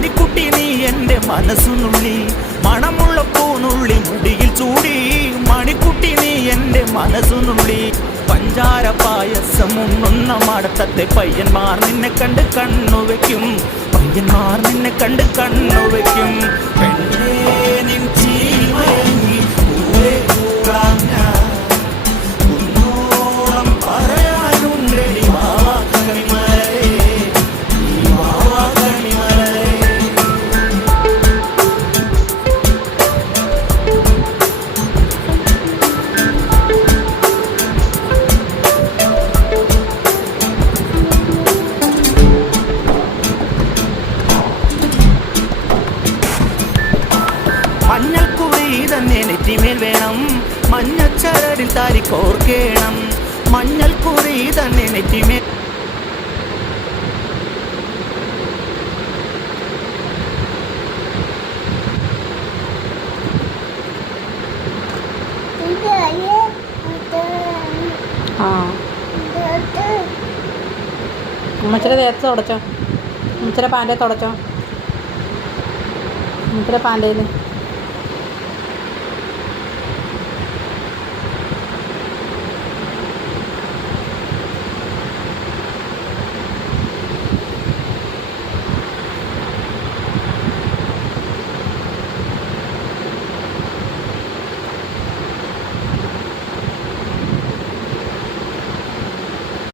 മണിക്കുട്ടി നീ എൻ്റെ മനസ്സുനുള്ളി, മണമുള്ള പൂനുള്ളി മുടിയിൽ ചൂടി. മണിക്കുട്ടി നീ എൻ്റെ മനസ്സുനുള്ളി, പഞ്ചാര പായസം ഉണ്ണുന്ന മടത്തത്തെ പയ്യന്മാർ നിന്നെ കണ്ട് കണ്ണുവെക്കും, പയ്യന്മാർ നിന്നെ കണ്ട് കണ്ണുവെക്കും. പെണ്ണേ നിൻ ചീമയങ്ങി പൂവേ കൂടാൻ ഞാൻ, കുന്നോളം പറയാനുണ്ടെടി മാവാ കണിമലരേ, ഈ മാവാ കണിമലരേ. മഞ്ഞൾക്കുറി തന്നെ നെറ്റിമേൽ വേണം, മഞ്ഞച്ചരടിൽ താരി കോർക്കേണം. മഞ്ഞൾക്കുറി തന്നെ നെറ്റിമേൽ ഉമ്മച്ചിയുടെ ദേഹത്ത് തുടച്ചോ, ഉമ്മച്ചിയുടെ പാൻ്റെ തുടച്ചോ, ഉമ്മച്ചിയുടെ പാൻ്റെ